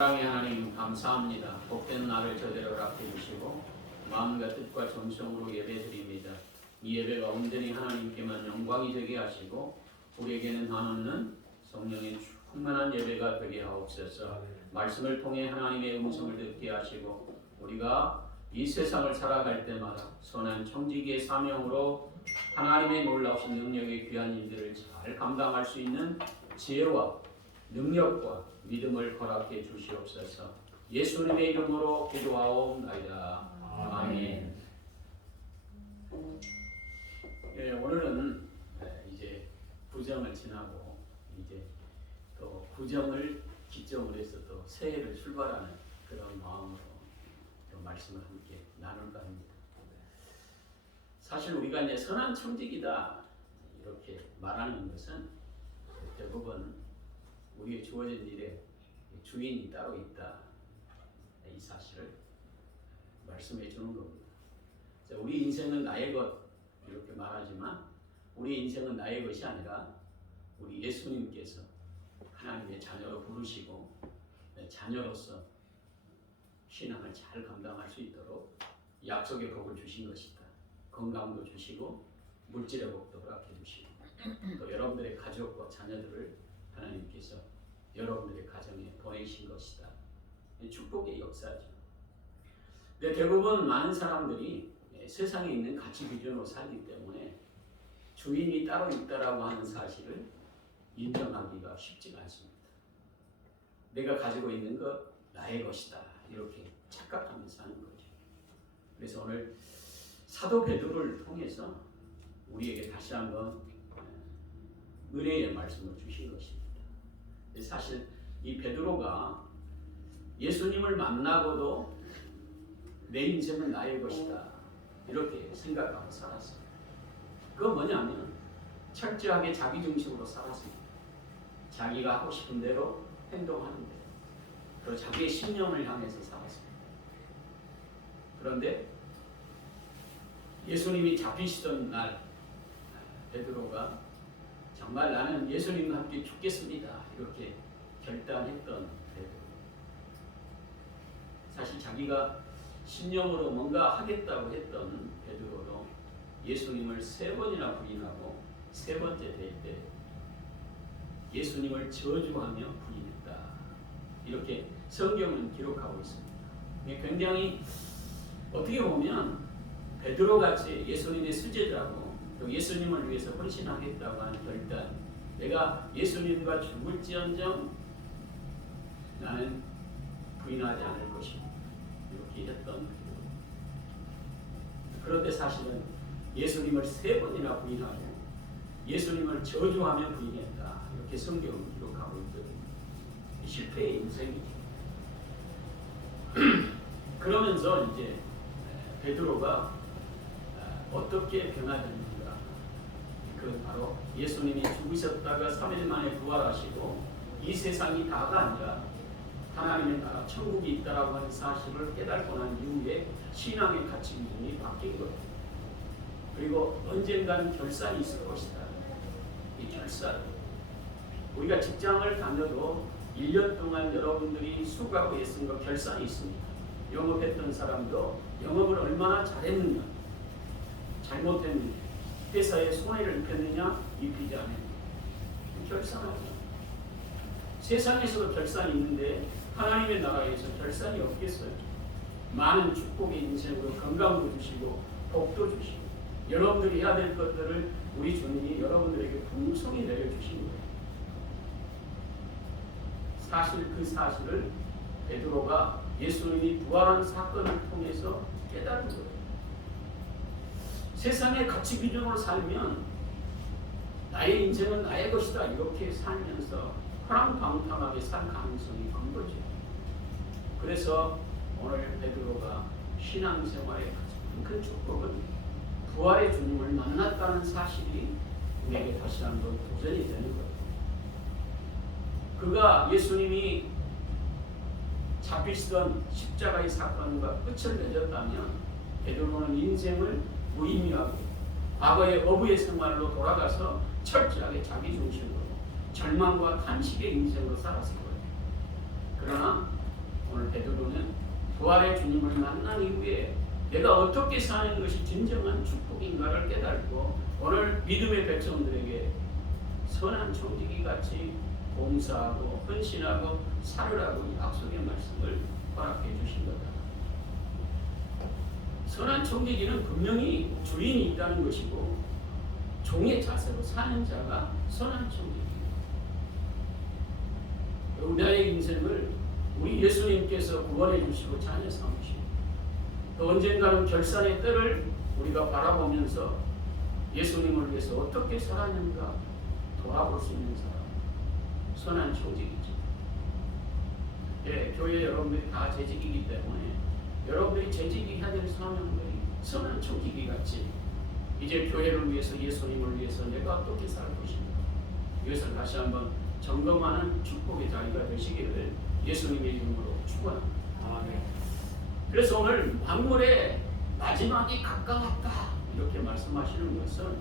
사랑의 하나님 감사합니다. 복된 날을 저대로 허락해 주시고 마음과 뜻과 정성으로 예배드립니다. 이 예배가 온전히 하나님께만 영광이 되게 하시고 우리에게는 한없는 성령의 충만한 예배가 되게 하옵소서. 말씀을 통해 하나님의 음성을 듣게 하시고 우리가 이 세상을 살아갈 때마다 선한 청지기의 사명으로 하나님의 놀라우신 능력의 귀한 일들을 잘 감당할 수 있는 지혜와 능력과 믿음을 허락해 주시옵소서. 예수님의 이름으로 기도하옵나이다. 아멘. 예, 오늘은 이제 구정을 지나고 이제 또 구정을 기점으로 해서 또 새해를 출발하는 그런 마음으로 또 말씀을 함께 나눌까 합니다. 사실 우리가 이제 선한 청지기다 이렇게 말하는 것은 대부분 우리의 주어진 일에 주인이 따로 있다 이 사실을 말씀해 주는 겁니다. 우리 인생은 나의 것 이렇게 말하지만 우리 인생은 나의 것이 아니라 우리 예수님께서 하나님의 자녀로 부르시고 자녀로서 신앙을 잘 감당할 수 있도록 약속의 복을 주신 것이다. 건강도 주시고 물질의 복도 허락해 주시고 또 여러분들의 가족과 자녀들을 하나님께서 여러분들의 가정에 보내신 것이다. 축복의 역사죠. 근데 대부분 많은 사람들이 세상에 있는 가치 기준으로 살기 때문에 주인이 따로 있다라고 하는 사실을 인정하기가 쉽지가 않습니다. 내가 가지고 있는 것 나의 것이다 이렇게 착각하면서 사는 거죠. 그래서 오늘 사도 베드로를 통해서 우리에게 다시 한번 은혜의 말씀을 주신 것입니다. 사실 이 베드로가 예수님을 만나고도 내 인생은 나의 것이다 이렇게 생각하고 살았어요. 그건 뭐냐면 철저하게 자기 중심으로 살았습니다. 자기가 하고 싶은 대로 행동하는 대로 또 자기의 신념을 향해서 살았습니다. 그런데 예수님이 잡히시던 날 베드로가 정말 나는 예수님과 함께 죽겠습니다 이렇게 결단했던 베드로. 사실 자기가 신념으로 뭔가 하겠다고 했던 베드로도 예수님을 3번이나 부인하고 3번째 될 때 예수님을 저주하며 부인했다 이렇게 성경은 기록하고 있습니다. 굉장히 어떻게 보면 베드로같이 예수님의 수제자고 또 예수님을 위해서 헌신하겠다고 하는 결단, 내가 예수님과 죽을지언정 나는 부인하지 않을 것입니다 이렇게 했던. 그런데 사실은 예수님을 3번이나 부인하고 예수님을 저주하며 부인했다 이렇게 성경은 기록하고 있거든요. 실패의 인생이죠. 그러면서 이제 베드로가 어떻게 변화됐는가? 그 바로 예수님이 죽으셨다가 3일 만에 부활하시고 이 세상이 다가 아니라 하나님의 나라 천국이 있다라고 하는 사실을 깨닫고 난 이후에 신앙의 가치 기준이 바뀐 거예요. 그리고 언젠가는 결산이 있을 것이다. 이 결산. 우리가 직장을 다녀도 1년 동안 여러분들이 수고하고 애쓴 거 결산이 있습니다. 영업했던 사람도 영업을 얼마나 잘했느냐 잘못했느냐 회사에 손해를 입혔느냐 입히지 않았느냐 결산하죠. 세상에서도 결산이 있는데 하나님의 나라에서 결산이 없겠어요. 많은 축복의 인생으로 건강도 주시고 복도 주시고 여러분들이 해야 될 것들을 우리 주님이 여러분들에게 풍성히 내려주신 거예요. 사실 그 사실을 베드로가 예수님이 부활한 사건을 통해서 깨달은 거예요. 세상의 가치 기준으로 살면 나의 인생은 나의 것이다 이렇게 살면서 허랑방탕하게 살 가능성이 큰 거죠. 그래서 오늘 베드로가 신앙생활의 가장 큰 축복은 부활의 주님을 만났다는 사실이 우리에게 다시 한번 도전이 되는 거예요. 그가 예수님이 잡히시던 십자가의 사건과 끝을 맺었다면 베드로는 인생을 무의미하고 과거의 어부의 생활로 돌아가서 철저하게 자기 중심으로 절망과 탄식의 인생으로 살았을 거예요. 그러나 부활의 주님을 만난 이후에 내가 어떻게 사는 것이 진정한 축복인가를 깨닫고 오늘 믿음의 백성들에게 선한 청지기 같이 봉사하고 헌신하고 살으라고 약속의 말씀을 허락해 주신 거다. 선한 청지기는 분명히 주인이 있다는 것이고 종의 자세로 사는 자가 선한 청지기입니다. 우리의 인생을 우리 예수님께서 구원해 주시고 자녀 삼으시고 또 언젠가는 결산의 때를 우리가 바라보면서 예수님을 위해서 어떻게 살았는가 돌아볼 수 있는 사람, 선한 청지기죠. 예, 교회 여러분들이 다 재직이기 때문에 여러분들이 재직해야 될 사명들이 선한 청지기 같이 이제 교회를 위해서 예수님을 위해서 내가 어떻게 살 것인가 이것을 다시 한번 점검하는 축복의 자리가 되시기를 예수님의 이름으로 축원합니다. 아멘. 그래서 오늘 만물의 마지막이 가까웠다 이렇게 말씀하시는 것은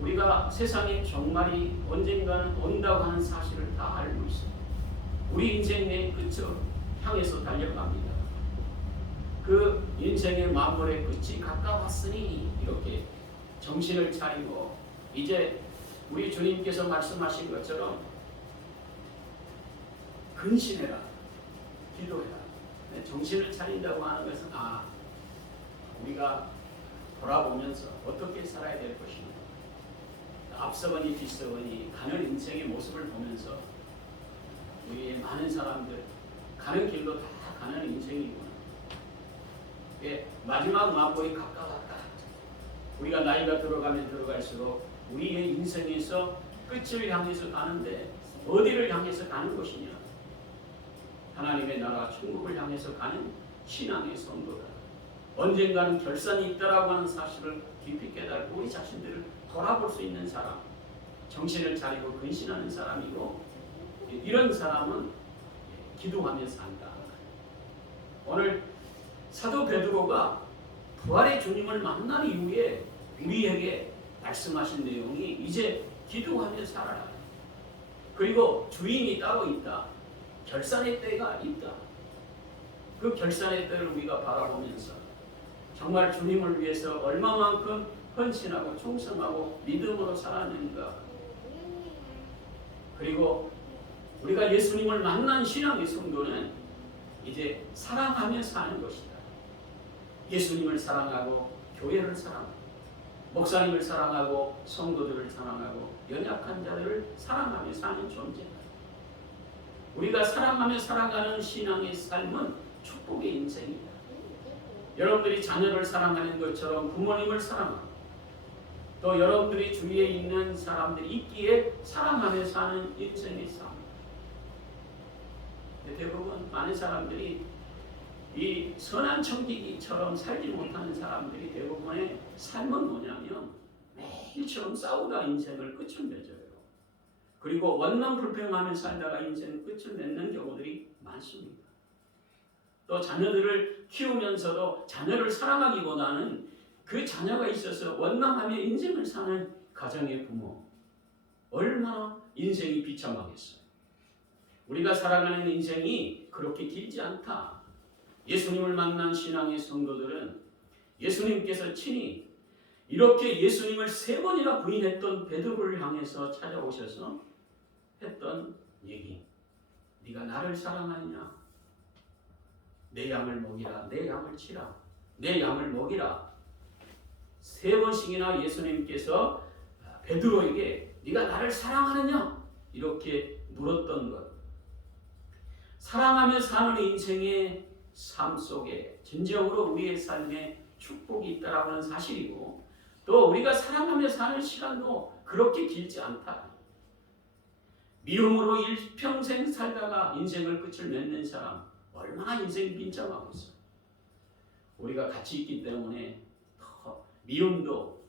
우리가 세상의 종말이 언젠가는 온다고 하는 사실을 다 알고 있습니다. 우리 인생의 끝을 향해서 달려갑니다. 그 인생의 만물의 끝이 가까웠으니 이렇게 정신을 차리고 이제 우리 주님께서 말씀하신 것처럼 근신해라, 기도해라. 정신을 차린다고 하는 것은 우리가 돌아보면서 어떻게 살아야 될 것인가, 앞서거니 뒤서거니 가는 인생의 모습을 보면서 우리 많은 사람들 가는 길로 다 가는 인생이구나. 마지막 만물이 가까웠다. 우리가 나이가 들어가면 들어갈수록 우리의 인생에서 끝을 향해서 가는데 어디를 향해서 가는 것이냐? 하나님의 나라 천국을 향해서 가는 신앙의 성도다. 언젠가는 결산이 있다라고 하는 사실을 깊이 깨닫고 우리 자신들을 돌아볼 수 있는 사람, 정신을 차리고 근신하는 사람이고 이런 사람은 기도하며 산다. 오늘 사도 베드로가 부활의 주님을 만난 이후에 우리에게 말씀하신 내용이 이제 기도하며 살아라. 그리고 주인이 따로 있다. 결산의 때가 있다. 그 결산의 때를 우리가 바라보면서 정말 주님을 위해서 얼마만큼 헌신하고 충성하고 믿음으로 살았는가. 그리고 우리가 예수님을 만난 신앙의 성도는 이제 사랑하며 사는 것이다. 예수님을 사랑하고 교회를 사랑하고 목사님을 사랑하고 성도들을 사랑하고 연약한 자들을 사랑하며 사는 존재다. 우리가 사랑하며 살아가는 신앙의 삶은 축복의 인생이다. 여러분들이 자녀를 사랑하는 것처럼 부모님을 사랑하고 또 여러분들이 주위에 있는 사람들이 있기에 사랑하며 사는 인생의 삶. 대부분 많은 사람들이 이 선한 청지기처럼 살지 못하는 사람들이 대부분의 삶은 뭐냐면 매일처럼 싸우다 인생을 끝을 맺어요. 그리고 원망 불평하며 살다가 인생 끝을 맺는 경우들이 많습니다. 또 자녀들을 키우면서도 자녀를 사랑하기보다는 그 자녀가 있어서 원망하며 인생을 사는 가정의 부모, 얼마나 인생이 비참하겠어요. 우리가 살아가는 인생이 그렇게 길지 않다. 예수님을 만난 신앙의 성도들은 예수님께서 친히 이렇게 예수님을 3번이나 부인했던 베드로를 향해서 찾아오셔서 했던 얘기. 네가 나를 사랑하느냐? 내 양을 먹이라. 내 양을 치라. 내 양을 먹이라. 3번씩이나 예수님께서 베드로에게 네가 나를 사랑하느냐? 이렇게 물었던 것. 사랑하며 사는 인생의 삶 속에 진정으로 우리의 삶에 축복이 있다라고 하는 사실이고 또 우리가 사랑하며 사는 시간도 그렇게 길지 않다. 미움으로 일평생 살다가 인생을 끝을 맺는 사람 얼마나 인생이 빈정하고 있어. 우리가 같이 있기 때문에 미움도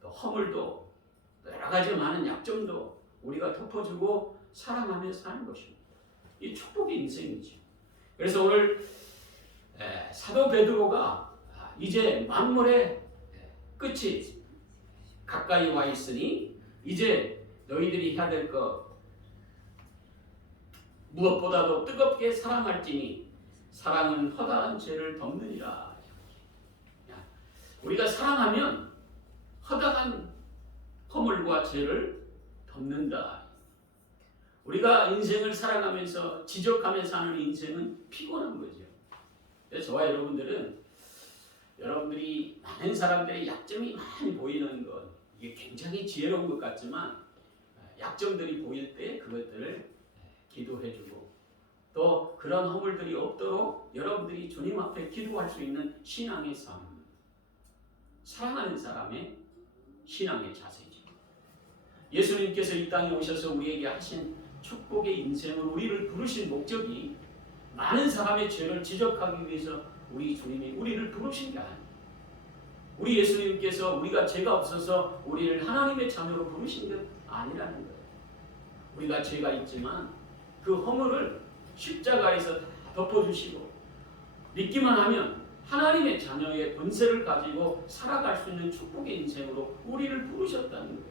또 허물도 또 여러 가지 많은 약점도 우리가 덮어주고 사랑하며 사는 것입니다. 이 축복의 인생이지. 그래서 오늘 사도 베드로가 이제 만물의 끝이 가까이 와 있으니 이제 너희들이 해야 될 것 무엇보다도 뜨겁게 사랑할지니 사랑은 허다한 죄를 덮느니라. 우리가 사랑하면 허다한 허물과 죄를 덮는다. 우리가 인생을 살아가면서 지적하며 사는 인생은 피곤한 거죠. 그래서 저와 여러분들이 많은 사람들의 약점이 많이 보이는 것, 이게 굉장히 지혜로운 것 같지만 약점들이 보일 때 그것들을 기도해주고 또 그런 허물들이 없도록 여러분들이 주님 앞에 기도할 수 있는 신앙의 삶, 사랑하는 사람의 신앙의 자세죠. 예수님께서 이 땅에 오셔서 우리에게 하신 축복의 인생으로 우리를 부르신 목적이 많은 사람의 죄를 지적하기 위해서 우리 주님이 우리를 부르신 게 아니에요. 우리 예수님께서 우리가 죄가 없어서 우리를 하나님의 자녀로 부르신 게 아니라는 거예요. 우리가 죄가 있지만 그 허물을 십자가에서 다 덮어주시고 믿기만 하면 하나님의 자녀의 본세를 가지고 살아갈 수 있는 축복의 인생으로 우리를 부르셨다는 거예요.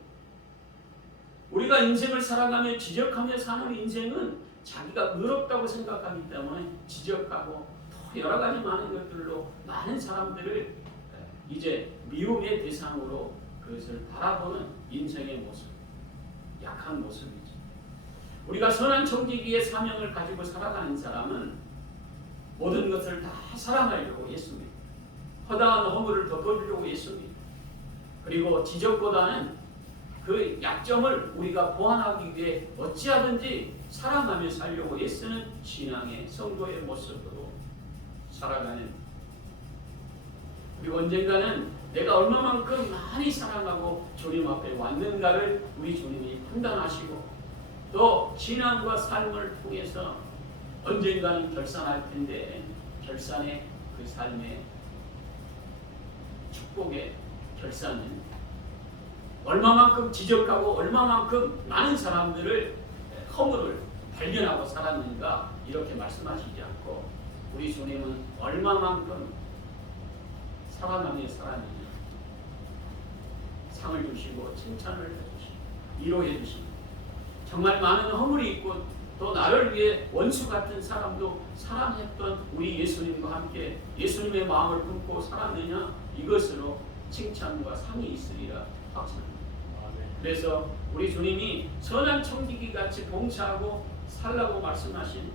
우리가 인생을 살아가며 지적하며 사는 인생은 자기가 의롭다고 생각하기 때문에 지적하고 또 여러 가지 많은 것들로 많은 사람들을 이제 미움의 대상으로 그것을 바라보는 인생의 모습, 약한 모습이죠. 우리가 선한 청지기의 사명을 가지고 살아가는 사람은 모든 것을 다 사랑하려고 예수님, 허다한 허물을 덮어주려고 예수님, 그리고 지적보다는 그 약점을 우리가 보완하기 위해 어찌하든지 사랑하며 살려고 애쓰는 신앙의 성도의 모습으로 살아가는, 그리고 언젠가는 내가 얼마만큼 많이 사랑하고 주님 앞에 왔는가를 우리 주님이 판단하시고 또 신앙과 삶을 통해서 언젠가는 결산할 텐데 결산의 그 삶의 축복의 결산은 얼마만큼 지적하고 얼마만큼 많은 사람들을 허물을 발견하고 살았는가 이렇게 말씀하시지 않고 우리 주님은 얼마만큼 사랑하며 살았느냐 상을 주시고 칭찬을 해주시고 위로해 주시고 정말 많은 허물이 있고 또 나를 위해 원수 같은 사람도 사랑했던 우리 예수님과 함께 예수님의 마음을 품고 살았느냐 이것으로 칭찬과 상이 있으리라 확신합니다. 그래서 우리 주님이 선한 청지기 같이 봉사하고 살라고 말씀하신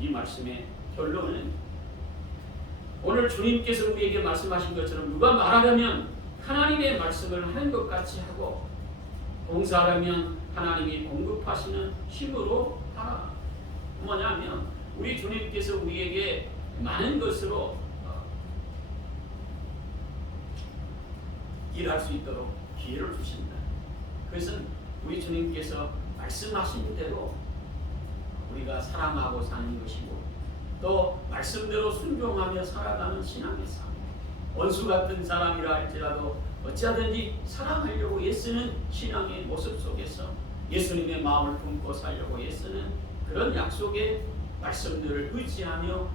이 말씀의 결론은 오늘 주님께서 우리에게 말씀하신 것처럼 누가 말하려면 하나님의 말씀을 하는 것 같이 하고 봉사하려면 하나님이 공급하시는 힘으로 하라. 뭐냐면 우리 주님께서 우리에게 많은 것으로 일할 수 있도록 기회를 주신다. 그것은 우리 주님께서 말씀하신 대로 우리가 사랑하고 사는 것이고 또 말씀대로 순종하며 살아가는 신앙의 삶. 원수 같은 사람이라 할지라도 어찌하든지 사랑하려고 애쓰는 신앙의 모습 속에서 예수님의 마음을 품고 살려고 애쓰는 그런 약속의 말씀들을 의지하며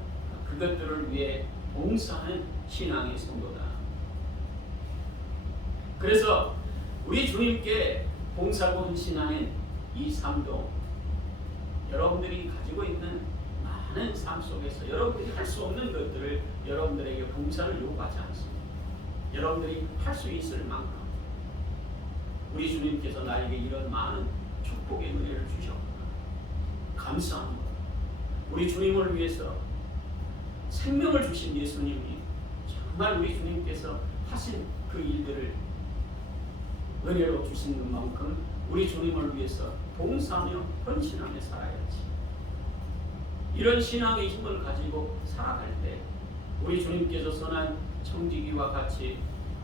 그것들을 위해 봉사하는 신앙의 성도다. 그래서 우리 주님께 봉사하고 헌신하는 이 삶도 여러분들이 가지고 있는 많은 삶 속에서 여러분들이 할 수 없는 것들을 여러분들에게 봉사를 요구하지 않습니다. 여러분들이 할 수 있을 만큼 우리 주님께서 나에게 이런 많은 축복의 은혜를 주셨구나. 감사합니다. 우리 주님을 위해서 생명을 주신 예수님이 정말 우리 주님께서 하신 그 일들을 은혜로 주신 것만큼 우리 주님을 위해서 봉사하며 헌신하며 살아야지. 이런 신앙의 힘을 가지고 살아갈 때 우리 주님께서 선한 청지기와 같이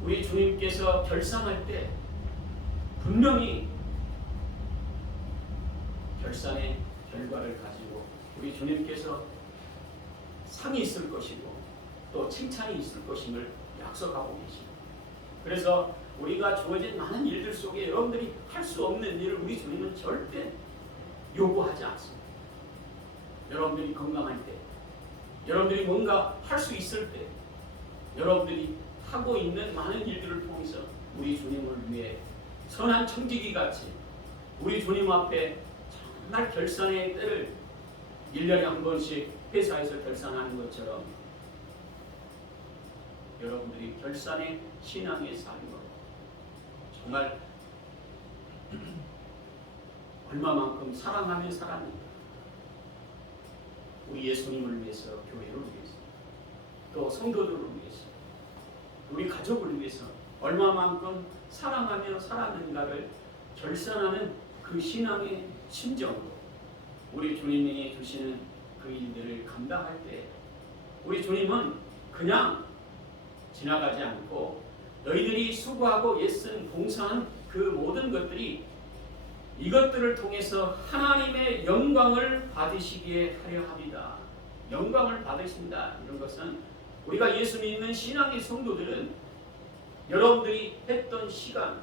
우리 주님께서 결산할 때 분명히 결산의 결과를 가지고 우리 주님께서 상이 있을 것이고 또 칭찬이 있을 것임을 약속하고 계십니다. 그래서 우리가 주어진 많은 일들 속에 여러분들이 할 수 없는 일을 우리 주님은 절대 요구하지 않습니다. 여러분들이 건강할 때, 여러분들이 뭔가 할 수 있을 때, 여러분들이 하고 있는 많은 일들을 통해서 우리 주님을 위해 선한 청지기 같이 우리 주님 앞에 정말 결산의 때를 1년에 한 번씩 회사에서 결산하는 것처럼 여러분들이 결산의 신앙의 삶으로 정말 얼마만큼 사랑하며 살았는가. 우리 예수님을 위해서, 교회를 위해서, 또 성도들을 위해서, 우리 가족을 위해서 얼마만큼 사랑하며 살았는가를 결산하는 그 신앙의 심정으로 우리 주님이 주시는 그 일들을 감당할 때 우리 주님은 그냥 지나가지 않고 너희들이 수고하고 애쓴 봉사한 그 모든 것들이 이것들을 통해서 하나님의 영광을 받으시기에 하려 합니다. 영광을 받으신다. 이런 것은 우리가 예수 믿는 신앙의 성도들은 여러분들이 했던 시간,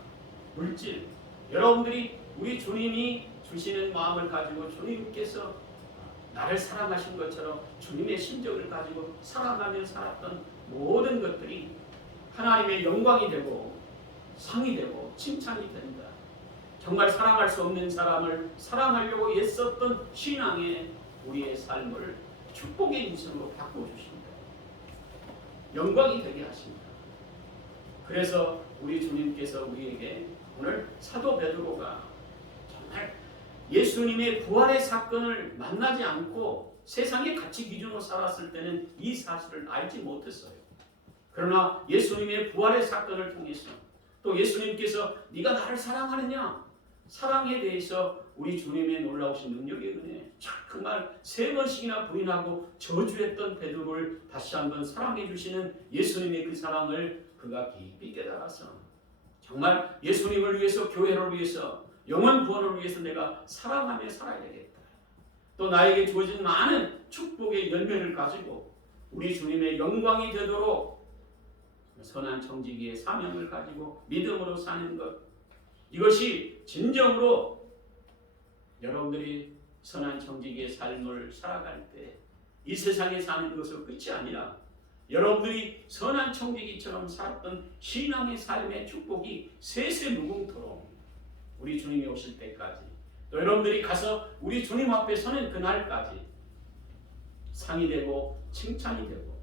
물질, 여러분들이 우리 주님이 주시는 마음을 가지고 주님께서 나를 사랑하신 것처럼 주님의 심정을 가지고 사랑하며 살았던 모든 것들이 하나님의 영광이 되고 상이 되고 칭찬이 된다. 정말 사랑할 수 없는 사람을 사랑하려고 애썼던 신앙의 우리의 삶을 축복의 인생으로 바꿔주십니다. 영광이 되게 하십니다. 그래서 우리 주님께서 우리에게 오늘 사도 베드로가 정말 예수님의 부활의 사건을 만나지 않고 세상의 가치 기준으로 살았을 때는 이 사실을 알지 못했어요. 그러나 예수님의 부활의 사건을 통해서 또 예수님께서 네가 나를 사랑하느냐? 사랑에 대해서 우리 주님의 놀라우신 능력의 은혜, 정말 3번씩이나 부인하고 저주했던 베드로를 다시 한번 사랑해 주시는 예수님의 그 사랑을 그가 깊이 깨달아서 정말 예수님을 위해서, 교회를 위해서, 영원 구원을 위해서 내가 사랑하며 살아야 되겠다. 또 나에게 주어진 많은 축복의 열매를 가지고 우리 주님의 영광이 되도록 선한 청지기의 사명을 가지고 믿음으로 사는 것, 이것이 진정으로 여러분들이 선한 청지기의 삶을 살아갈 때 이 세상에 사는 것은 끝이 아니라 여러분들이 선한 청지기처럼 살았던 신앙의 삶의 축복이 세세무궁토록 우리 주님이 오실 때까지, 또 여러분들이 가서 우리 주님 앞에 서는 그날까지 상이 되고 칭찬이 되고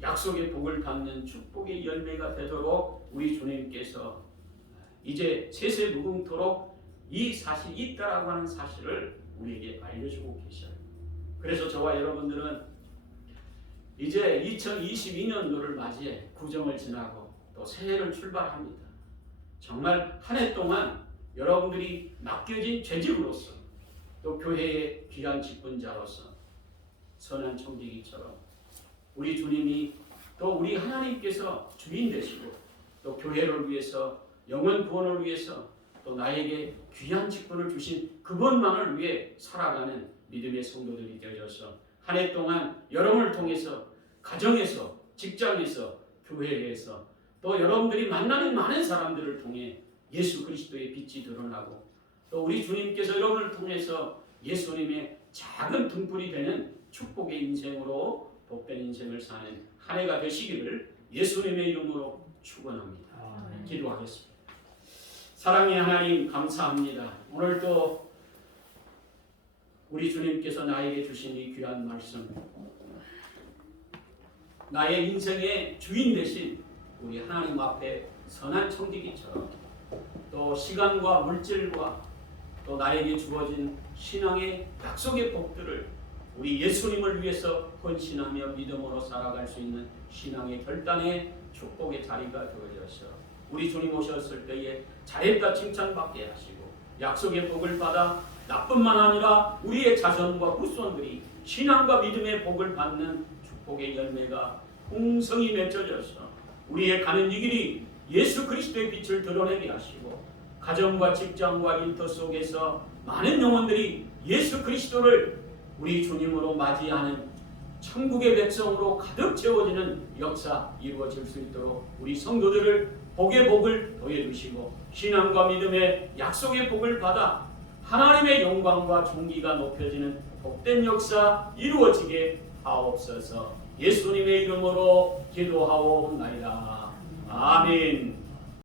약속의 복을 받는 축복의 열매가 되도록 우리 주님께서 이제 세세무궁토록 이 사실이 있다라고 하는 사실을 우리에게 알려주고 계셔요. 그래서 저와 여러분들은 이제 2022년도를 맞이해 구정을 지나고 또 새해를 출발합니다. 정말 한 해 동안 여러분들이 맡겨진 죄직으로서 또 교회의 귀한 직분자로서 선한 청지기처럼 우리 주님이 또 우리 하나님께서 주인 되시고 또 교회를 위해서, 영원 구원을 위해서, 또 나에게 귀한 직분을 주신 그분만을 위해 살아가는 믿음의 성도들이 되어서 한 해 동안 여러분을 통해서 가정에서, 직장에서, 교회에서 또 여러분들이 만나는 많은 사람들을 통해 예수 그리스도의 빛이 드러나고 또 우리 주님께서 여러분을 통해서 예수님의 작은 등불이 되는 축복의 인생으로 복된 인생을 사는 한 해가 되시기를 예수님의 이름으로 축원합니다. 기도하겠습니다. 사랑의 하나님, 감사합니다. 오늘도 우리 주님께서 나에게 주신 이 귀한 말씀, 나의 인생의 주인 되신 우리 하나님 앞에 선한 청지기처럼 또 시간과 물질과 또 나에게 주어진 신앙의 약속의 복들을 우리 예수님을 위해서 헌신하며 믿음으로 살아갈 수 있는 신앙의 결단의 축복의 자리가 되어져서 우리 주님 오셨을 때에 잘했다 칭찬받게 하시고 약속의 복을 받아 나뿐만 아니라 우리의 자손과 후손들이 신앙과 믿음의 복을 받는 축복의 열매가 풍성히 맺혀져서 우리의 가는 이 길이 예수 그리스도의 빛을 드러내게 하시고 가정과 직장과 일터 속에서 많은 영혼들이 예수 그리스도를 우리 주님으로 맞이하는 천국의 백성으로 가득 채워지는 역사 이루어질 수 있도록 우리 성도들을 복의 복을 더해주시고 신앙과 믿음의 약속의 복을 받아 하나님의 영광과 존귀가 높여지는 복된 역사 이루어지게 하옵소서. 예수님의 이름으로 기도하옵나이다. 아멘.